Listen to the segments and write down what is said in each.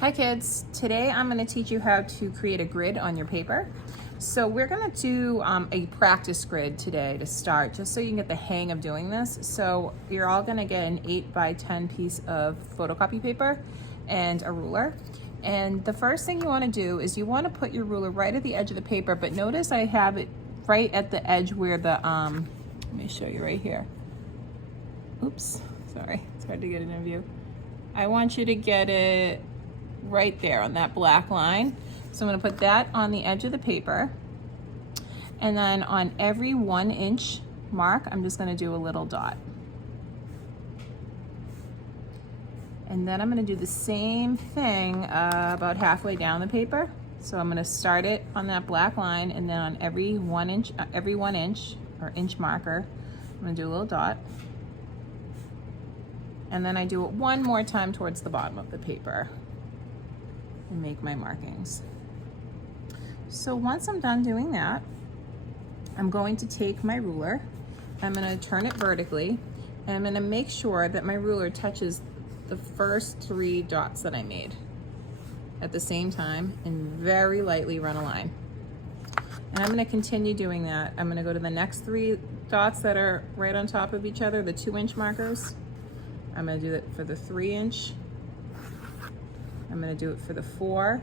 Hi kids, today I'm going to teach you how to create a grid on your paper. So we're going to do a practice grid today to start, just so you can get the hang of doing this. So you're all going to get an 8 by 10 piece of photocopy paper and a ruler. And the first thing you want to do is you want to put your ruler right at the edge of the paper, but notice I have it right at the edge where the, let me show you right here. Oops, sorry, it's hard to get it in view. I want you to get it right there on that black line. So I'm going to put that on the edge of the paper, and then on every 1 inch mark I'm just going to do a little dot, and then I'm going to do the same thing about halfway down the paper. So I'm going to start it on that black line, and then on every 1 inch or inch marker I'm going to do a little dot, and then I do it one more time towards the bottom of the paper and make my markings. So once I'm done doing that, I'm going to take my ruler, I'm going to turn it vertically, and I'm going to make sure that my ruler touches the first 3 dots that I made at the same time, and very lightly run a line. And I'm going to continue doing that. I'm going to go to the next 3 dots that are right on top of each other, the 2 inch markers. I'm going to do that for the 3 inch. I'm going to do it for the 4,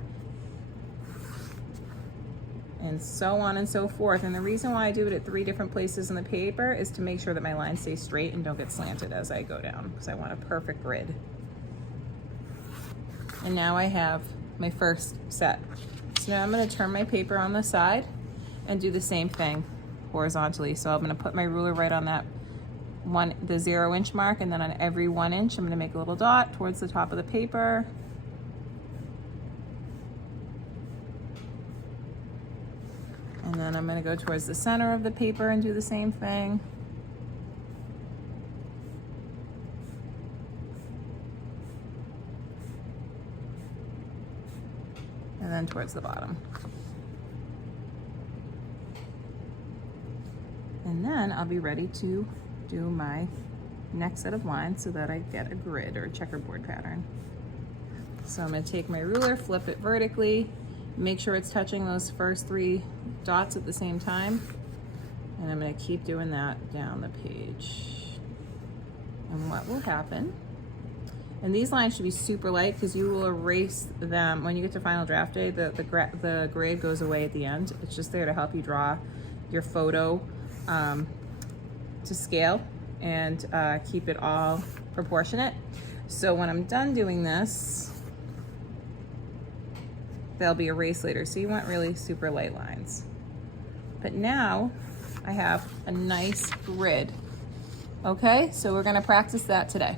and so on and so forth. And the reason why I do it at 3 different places in the paper is to make sure that my lines stay straight and don't get slanted as I go down, because I want a perfect grid. And now I have my first set. So now I'm going to turn my paper on the side and do the same thing horizontally. So I'm going to put my ruler right on that the 0 inch mark, and then on every 1 inch I'm going to make a little dot towards the top of the paper. And then I'm going to go towards the center of the paper and do the same thing. And then towards the bottom. And then I'll be ready to do my next set of lines so that I get a grid or a checkerboard pattern. So I'm going to take my ruler, flip it vertically, make sure it's touching those first 3 dots at the same time, and I'm going to keep doing that down the page. And what will happen, and these lines should be super light because you will erase them when you get to final draft day. The grade goes away at the end. It's just there to help you draw your photo to scale and keep it all proportionate. So when I'm done doing this, they'll be erased later. So you want really super light lines. But now I have a nice grid. Okay, so we're gonna practice that today.